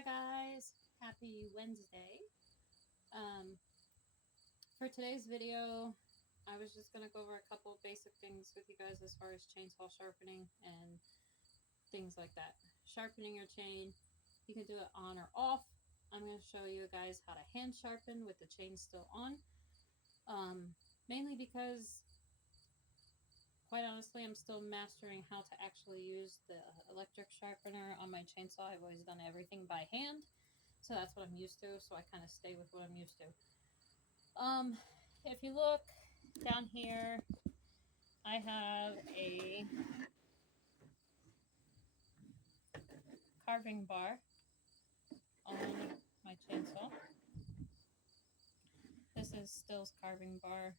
Hi guys, happy Wednesday. For today's video, I was just going to go over a couple of basic things with you guys as far as chainsaw sharpening and things like that. Sharpening your chain, you can do it on or off. I'm going to show you guys how to hand sharpen with the chain still on. Mainly because, quite honestly, I'm still mastering how to actually use the electric sharpener on my chainsaw. I've always done everything by hand. So that's what I'm used to, so I kind of stay with what I'm used to. If you look down here, I have a carving bar on my chainsaw. This is Still's carving bar.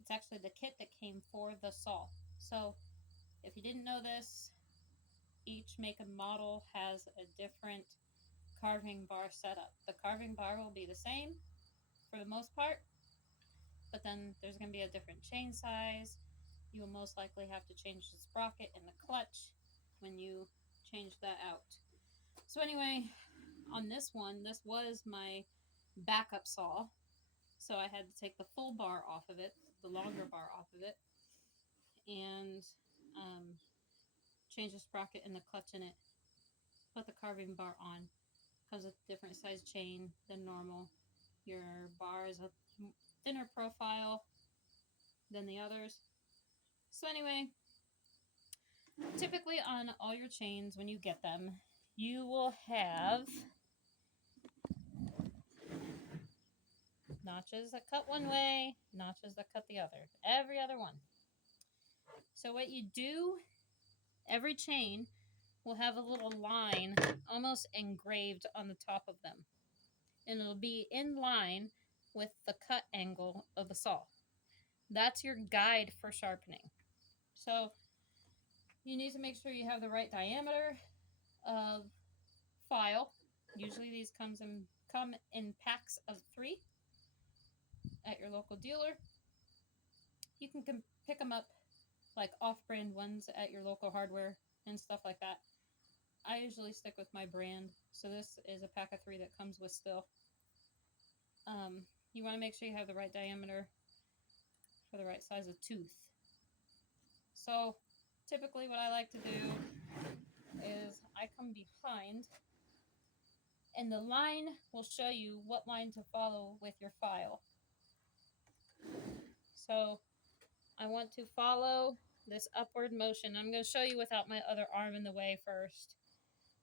It's actually the kit that came for the saw. So if you didn't know this, each make and model has a different carving bar setup. The carving bar will be the same for the most part, but then there's going to be a different chain size. You will most likely have to change the sprocket and the clutch when you change that out. So anyway, on this one, this was my backup saw. So I had to take the full bar off of it, the longer bar off of it, and change the sprocket and the clutch in it. Put the carving bar on. Comes with a different size chain than normal. Your bar is a thinner profile than the others. So anyway, typically on all your chains, when you get them, you will have notches that cut one way, notches that cut the other. Every other one. So what you do, every chain will have a little line almost engraved on the top of them. And it'll be in line with the cut angle of the saw. That's your guide for sharpening. So you need to make sure you have the right diameter of file. Usually these come in packs of 3 at your local dealer. You can pick them up like off-brand ones at your local hardware and stuff like that. I usually stick with my brand. So this is a pack of 3 that comes with Still. You want to make sure you have the right diameter for the right size of tooth. So typically what I like to do is I come behind, and the line will show you what line to follow with your file. So I want to follow this upward motion. I'm going to show you without my other arm in the way first.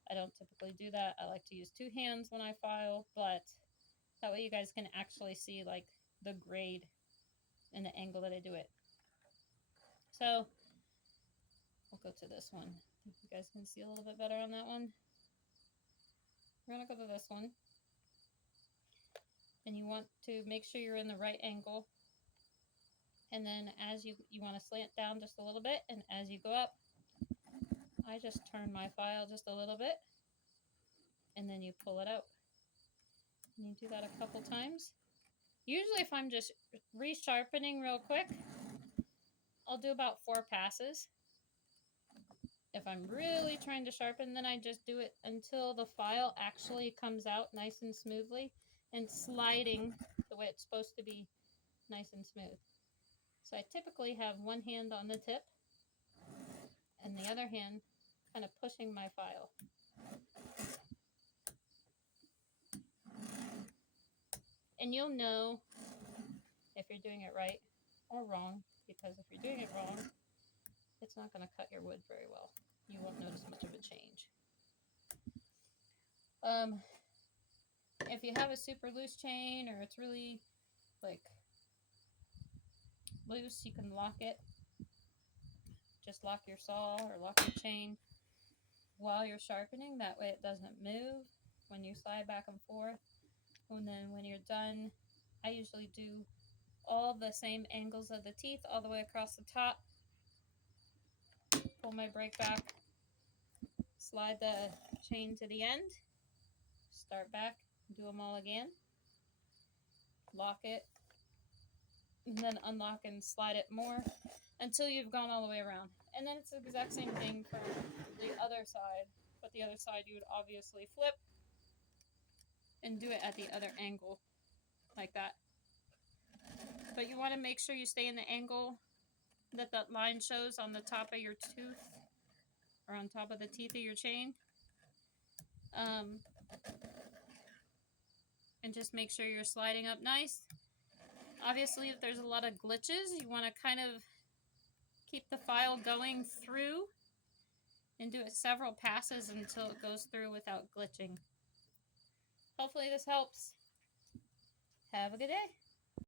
I don't typically do that. I like to use 2 hands when I file, but that way you guys can actually see like the grade and the angle that I do it. So we'll go to this one. I think you guys can see a little bit better on that one. We're going to go to this one. And you want to make sure you're in the right angle. And then as you want to slant down just a little bit, and as you go up, I just turn my file just a little bit, and then you pull it out. And you do that a couple times. Usually if I'm just resharpening real quick, I'll do about 4 passes. If I'm really trying to sharpen, then I just do it until the file actually comes out nice and smoothly and sliding the way it's supposed to be, nice and smooth. So I typically have one hand on the tip and the other hand kind of pushing my file. And you'll know if you're doing it right or wrong, because if you're doing it wrong, it's not going to cut your wood very well. You won't notice much of a change. If you have a super loose chain or it's really like loose, you can lock it. Just lock your saw or lock your chain while you're sharpening. That way it doesn't move when you slide back and forth. And then when you're done, I usually do all the same angles of the teeth all the way across the top. Pull my brake back, slide the chain to the end, start back, do them all again, lock it, and then unlock and slide it more until you've gone all the way around. And then it's the exact same thing for the other side. But the other side you would obviously flip and do it at the other angle, like that. But you want to make sure you stay in the angle that that line shows on the top of your tooth, or on top of the teeth of your chain. And just make sure you're sliding up nice. Obviously, if there's a lot of glitches, you want to kind of keep the file going through and do it several passes until it goes through without glitching. Hopefully this helps. Have a good day.